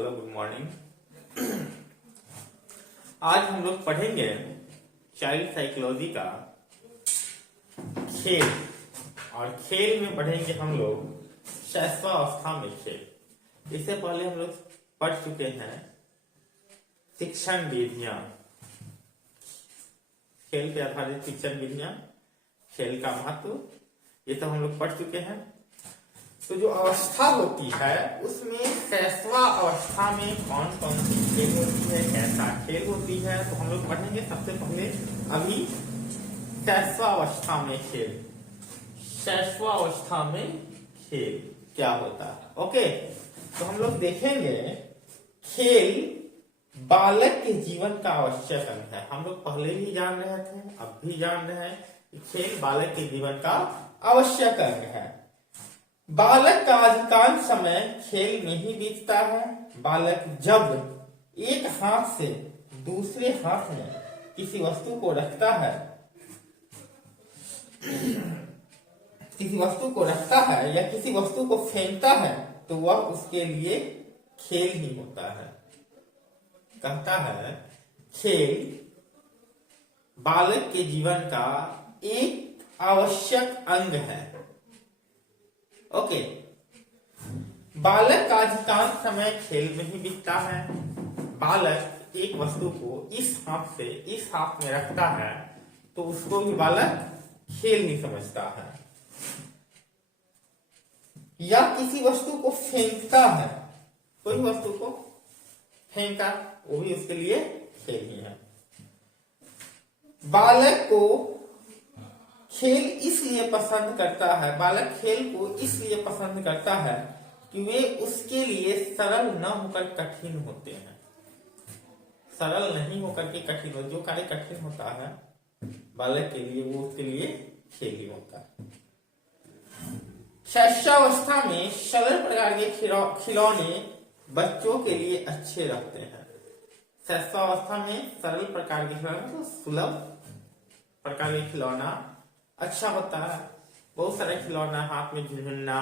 Hello good morning. आज हम लोग पढ़ेंगे चाइल्ड साइकोलॉजी का खेल, और खेल में पढ़ेंगे हम लोग शैशवावस्था में खेल। इससे पहले हम लोग पढ़ चुके हैं शिक्षण विधियां, खेल पे आधारित शिक्षण विधियां, खेल का महत्व, ये तो हम लोग पढ़ चुके हैं। तो जो अवस्था होती है उसमें शैशवा अवस्था में कौन कौन सी खेल होती है, कैसा खेल होती है, तो हम लोग पढ़ेंगे। सबसे पहले अभी शैशवा अवस्था में खेल, शैशवा अवस्था में खेल क्या होता है। ओके, तो हम लोग देखेंगे खेल बालक के जीवन का आवश्यक अंग है। हम लोग पहले भी जान रहे थे, अब भी जान रहे हैं कि खेल बालक के जीवन का आवश्यक अंग है। बालक का अधिकांश समय खेल में ही बीतता है। बालक जब एक हाथ से दूसरे हाथ में किसी वस्तु को रखता है, या किसी वस्तु को फेंकता है, तो वह उसके लिए खेल ही होता है। कहता है खेल बालक के जीवन का एक आवश्यक अंग है। ओके, बालक का अधिकांश समय खेल में ही बीतता है। बालक एक वस्तु को इस हाथ से इस हाथ में रखता है तो उसको भी बालक खेल नहीं समझता है, या किसी वस्तु को फेंकता है, कोई वस्तु को फेंका, वो भी उसके लिए खेल ही है। बालक को खेल इसलिए पसंद करता है, बालक खेल को इसलिए पसंद करता है कि वे उसके लिए सरल न होकर कठिन होते हैं। सरल नहीं होकर के कठिन हो, जो कार्य कठिन होता है बालक के लिए, वो उसके लिए खेल ही होता है। शैशवावस्था में सरल प्रकार के खिलौने बच्चों के लिए अच्छे रहते हैं। शैशवावस्था में सरल प्रकार के खिलौने, तो सुलभ प्रकार के खिलौना अच्छा होता है। बहुत सारे खिलौना, हाथ में झुनझुना,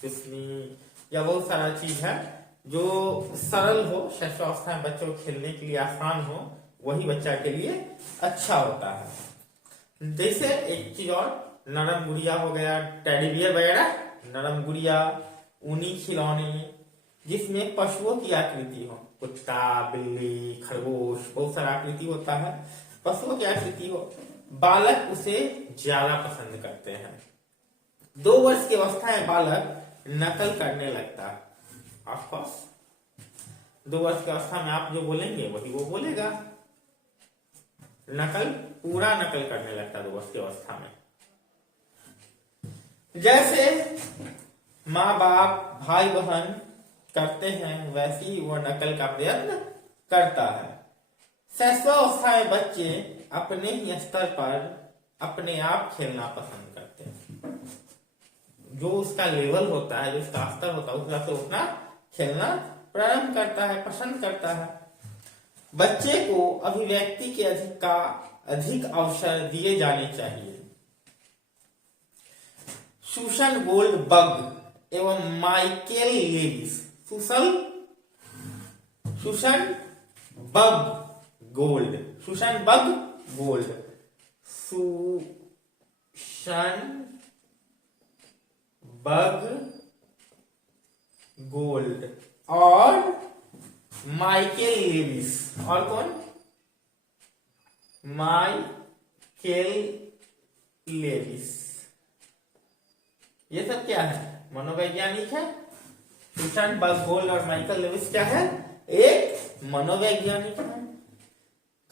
चुस्मी, या बहुत सारा चीज है जो सरल हो, शैशवावस्था में बच्चों को खेलने के लिए आसान हो, वही बच्चा के लिए अच्छा होता है। जैसे एक चीज और, नरम गुड़िया हो गया, टेडी बियर वगैरह, नरम गुड़िया, ऊनी खिलौने जिसमें पशुओं की आकृति हो, कुत्ता, बिल्ली, खरगोश, बहुत सारा आकृति होता है, पशुओं की आकृति हो, बालक उसे ज्यादा पसंद करते हैं। 2 वर्ष की अवस्था में बालक नकल करने लगता है। ऑफ कोर्स 2 वर्ष की अवस्था में आप जो बोलेंगे वही वो बोलेगा। पूरा नकल करने लगता है 2 वर्ष की अवस्था में। जैसे माँ बाप, भाई बहन करते हैं, वैसे ही वो नकल का प्रयत्न करता है। शैशवावस्था में बच्चे अपने ही स्तर पर अपने आप खेलना पसंद करते हैं। जो उसका लेवल होता है, जो उसका स्तर होता है, उस हिसाब से उतना खेलना प्रारंभ करता है, पसंद करता है। बच्चे को अभिव्यक्ति के अधिक अवसर दिए जाने चाहिए। सुसन गोल्डबर्ग एवं माइकल लेविस, सुसन बर्ग गोल्ड, और माइकल लेविस, और कौन, माइकल लेविस, ये सब क्या है, मनोवैज्ञानिक है। सुसन बर्ग गोल्ड और माइकल लेविस क्या है, एक मनोवैज्ञानिक है।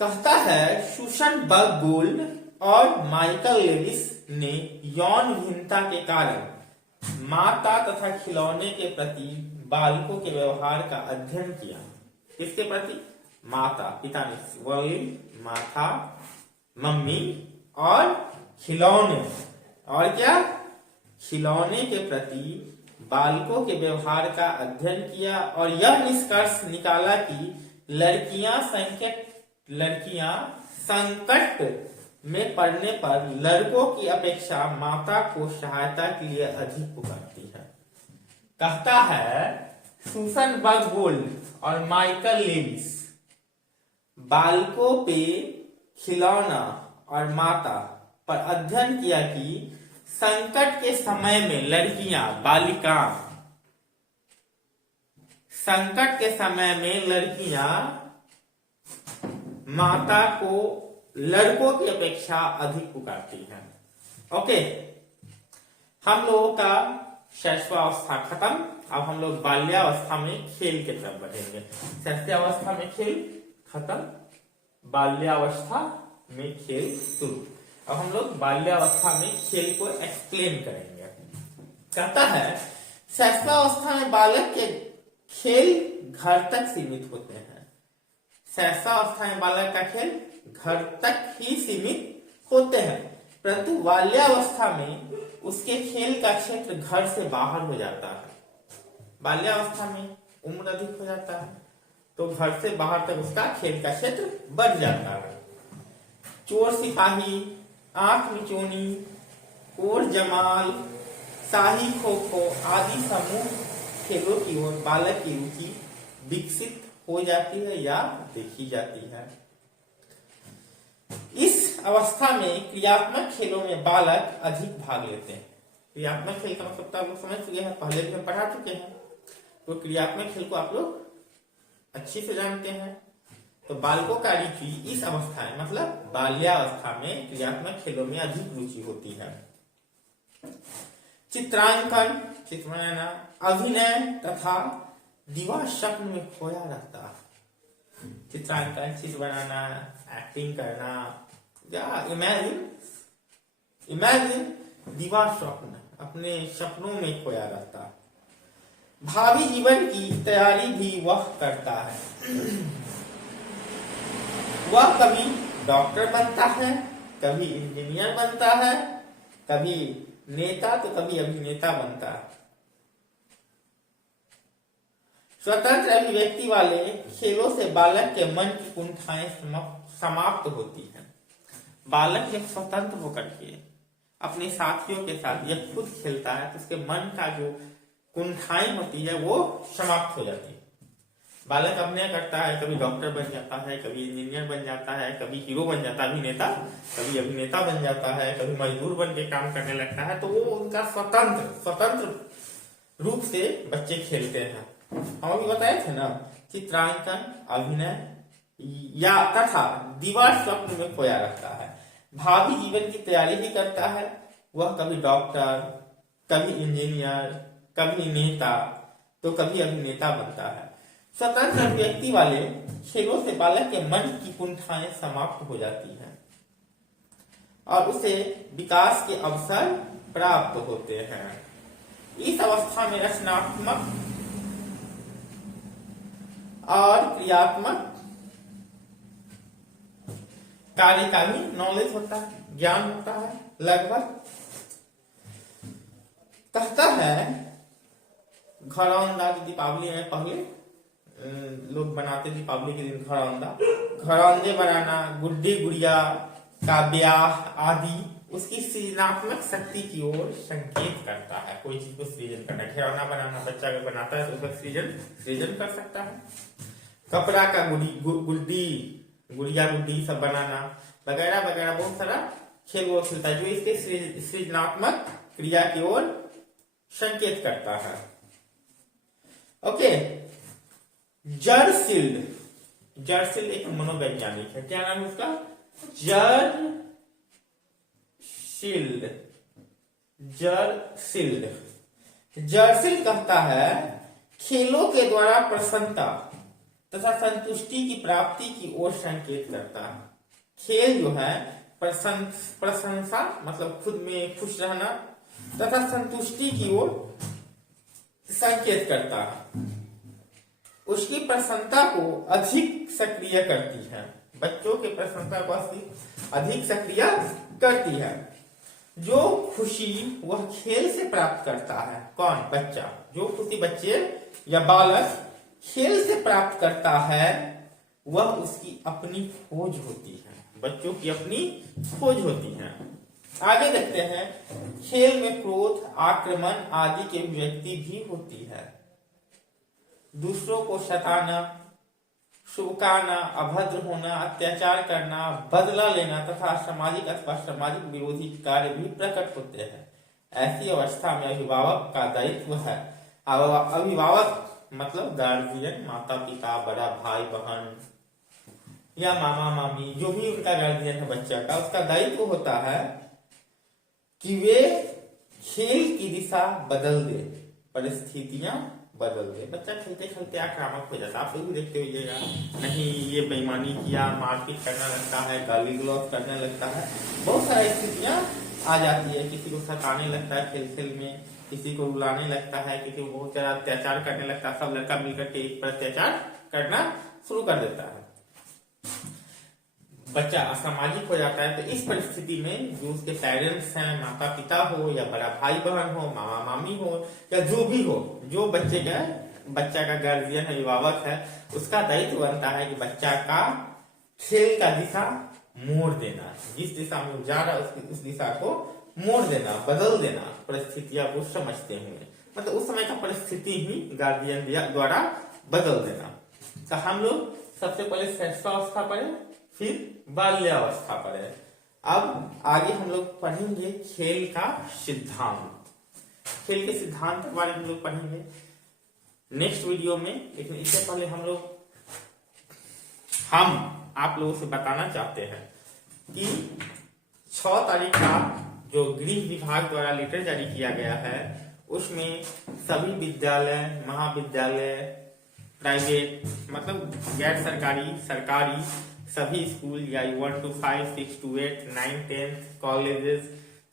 कहता है सुसन बर्ग गोल्ड और माइकल लेविस ने यौन भिन्नता के कारण माता तथा खिलौने के प्रति बालकों के व्यवहार का अध्ययन किया। किसके प्रति, माता, पिता ने, माता, मम्मी, और खिलौने, और क्या, खिलौने के प्रति बालकों के व्यवहार का अध्ययन किया, और यह निष्कर्ष निकाला कि लड़कियां संकट में पड़ने पर लड़कों की अपेक्षा माता को सहायता के लिए अधिक पुकारती है। कहता है सुसन बर्गगोल्ड और माइकल लेविस बालकों पे खिलौना और माता पर अध्ययन किया कि संकट के समय में लड़कियां माता को लड़कों की अपेक्षा अधिक पुकारती हैं। ओके, हम लोगों का शैशवावस्था खत्म, अब हम लोग बाल्यावस्था में खेल की तरफ बढ़ेंगे। शैशवावस्था में खेल खत्म, बाल्यावस्था में खेल शुरू। अब हम लोग बाल्यावस्था में खेल को एक्सप्लेन करेंगे। कहता है शैशवावस्था में बालक के खेल घर तक सीमित होते हैं। शैशवावस्था में बालक का खेल घर तक ही सीमित होते हैं, परंतु बाल्यावस्था में उसके खेल का क्षेत्र घर से बाहर हो जाता है। बाल्यावस्था में उम्र अधिक हो जाता है तो घर से बाहर तक उसका खेल का क्षेत्र बढ़ जाता है। चोर सिपाही, आंख मिचोनी, कोर जमाल, शाही खो खो आदि समूह खेलों की ओर बालक की रुचि विकसित हो जाती है या देखी जाती है। इस अवस्था में क्रियात्मक खेलों में बालक अधिक भाग लेते हैं। क्रियात्मक खेल का मतलब तो आप लोग समझ चुके हैं, पहले भी हम पढ़ा चुके हैं, तो क्रियात्मक खेल को आप लोग अच्छी से जानते हैं। तो बालकों का रुचि इस अवस्था में मतलब बाल्यावस्था में क्रियात्मक खेलों में अधिक रुचि होती है। चित्रांकन, चित्र बनाना, अभिनय तथा दीवार स्वप्न में खोया रहता है। चित्रांकन, चित्र बनाना, एक्टिंग करना या इमेजिन दीवार स्वप्न, अपने सपनों में खोया रहता है। भावी जीवन की तैयारी भी वह करता है। वह कभी डॉक्टर बनता है, कभी इंजीनियर बनता है, कभी नेता तो कभी अभिनेता बनता है। स्वतंत्र अभिव्यक्ति वाले खेलों से बालक के मन की कुंठाएं समाप्त होती हैं। बालक जब स्वतंत्र होकर के अपने साथियों के साथ यह खुद खेलता है तो उसके मन का जो कुंठाएं होती है वो समाप्त हो जाती है। बालक अभिनय करता है, कभी डॉक्टर बन जाता है, कभी इंजीनियर बन जाता है, कभी हीरो बन जाता है अभिनेता, कभी अभिनेता बन जाता है, कभी मजदूर बन के काम करने लगता है। तो वो उनका स्वतंत्र रूप से बच्चे खेलते हैं। हम अभी बताए थे ना, चित्रांकन, अभिनय या तथा दीवार स्वप्न में खोया रहता है। भावी जीवन की तैयारी भी करता है। वह कभी डॉक्टर, कभी इंजीनियर, कभी नेता तो कभी अभिनेता बनता है। स्वतंत्र अभिव्यक्ति वाले खेलों से बालक के मन की कुंठाएं समाप्त हो जाती हैं और उसे विकास के अवसर प्राप्त होते हैं। इस अवस्था में रचनात्मक और क्रियात्मक कार्य का भी नॉलेज होता है, ज्ञान होता है। लगभग कहता है घरौंदा, दीपावली में पहले लोग बनाते दीपावली के दिन घरौंदे बनाना, गुड्डी गुड़िया का ब्याह आदि उसकी सृजनात्मक शक्ति की ओर संकेत करता है। कोई चीज को सृजन करना, खिलौना बनाना, बच्चा अगर बनाता है तो उसका सृजन कर सकता है। कपड़ा का गुड़िया गुड्डी सब बनाना वगैरह वगैरह बहुत सारा खेल वो खेलता है जो इसके सृजनात्मक क्रिया की ओर संकेत करता है। ओके, जर्सिल्ड एक मनोवैज्ञानिक है। क्या नाम है उसका? जर्सिल्ड कहता है खेलों के द्वारा प्रसन्नता तथा संतुष्टि की प्राप्ति की ओर संकेत करता है। खेल जो है प्रशंसा मतलब खुद में खुश रहना तथा संतुष्टि की ओर संकेत करता है। उसकी प्रसन्नता को अधिक सक्रिय करती है। बच्चों की प्रसन्नता को अधिक सक्रिय करती है। जो खुशी वह खेल से प्राप्त करता है, कौन? बच्चा। जो खुशी बच्चे या बालक खेल से प्राप्त करता है वह उसकी अपनी खोज होती है। बच्चों की अपनी खोज होती है। आगे देखते हैं, खेल में क्रोध, आक्रमण आदि की अभिव्यक्ति भी होती है। दूसरों को सताना, शुभकाना, अभद्र होना, अत्याचार करना, बदला लेना तथा सामाजिक अथवा सामाजिक विरोधी कार्य भी प्रकट होते हैं। ऐसी अवस्था में अभिभावक का दायित्व है। अभिभावक मतलब गार्जियन, माता पिता, बड़ा भाई बहन या मामा मामी, जो भी उनका गार्जियन है बच्चा का, उसका दायित्व होता है कि वे खेल की दिशा बदल दे, परिस्थितियां बदल दे। बच्चा खेलते खेलते आक्रामक हो जाता है, आप लोग भी देखते होइएगा, नहीं ये बेईमानी किया, मारपीट करने लगता है, गाली गलौज करने लगता है, बहुत सारी स्थितियां आ जाती है। किसी को सताने लगता है खेल खेल में, किसी को रुलाने लगता है, किसी को बहुत ज्यादा अत्याचार करने लगता है, सब लड़का मिलकर के एक पर अत्याचार करना शुरू कर देता है, बच्चा असामाजिक हो जाता है। तो इस परिस्थिति में जो उसके पेरेंट्स हैं, माता पिता हो या बड़ा भाई बहन हो, मामा मामी हो या जो भी हो, जो बच्चा का गार्जियन अभिभावक है, उसका दायित्व बनता है कि बच्चा का खेल का दिशा मोड़ देना, जिस दिशा में जा रहा है उस दिशा को मोड़ देना, बदल देना, परिस्थितियां को समझते हुए, मतलब उस समय का परिस्थिति ही गार्जियन द्वारा बदल देना। तो हम लोग सबसे पहले शैशवावस्था पढ़े, फिर बाल्यावस्था पढ़े। अब आगे हम लोग पढ़ेंगे खेल का सिद्धांत, खेल के सिद्धांत के बारे में हम लोग पढ़ेंगे नेक्स्ट वीडियो में। लेकिन इससे पहले हम आप लोगों से बताना चाहते हैं कि 6 तारीख का जो गृह विभाग द्वारा लेटर जारी किया गया है, उसमें सभी विद्यालय, महाविद्यालय, प्राइवेट मतलब गैर सरकारी, सरकारी सभी स्कूल या 1 to 5, 6 to 8, 9, 10 कॉलेजेस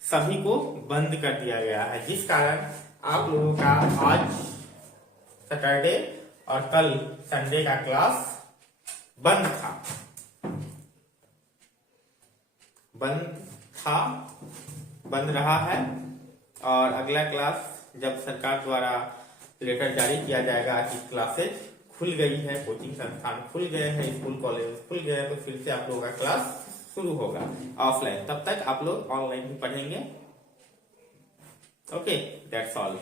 सभी को बंद कर दिया गया है, जिस कारण आप लोगों का आज सैटरडे और कल संडे का क्लास बंद रहा है। और अगला क्लास जब सरकार द्वारा लेटर जारी किया जाएगा कि क्लासेज खुल गई है, कोचिंग संस्थान खुल गए हैं, स्कूल कॉलेज खुल गए हैं, तो फिर से आप लोगों का क्लास शुरू होगा ऑफलाइन। तब तक आप लोग ऑनलाइन भी पढ़ेंगे। Okay, that's all.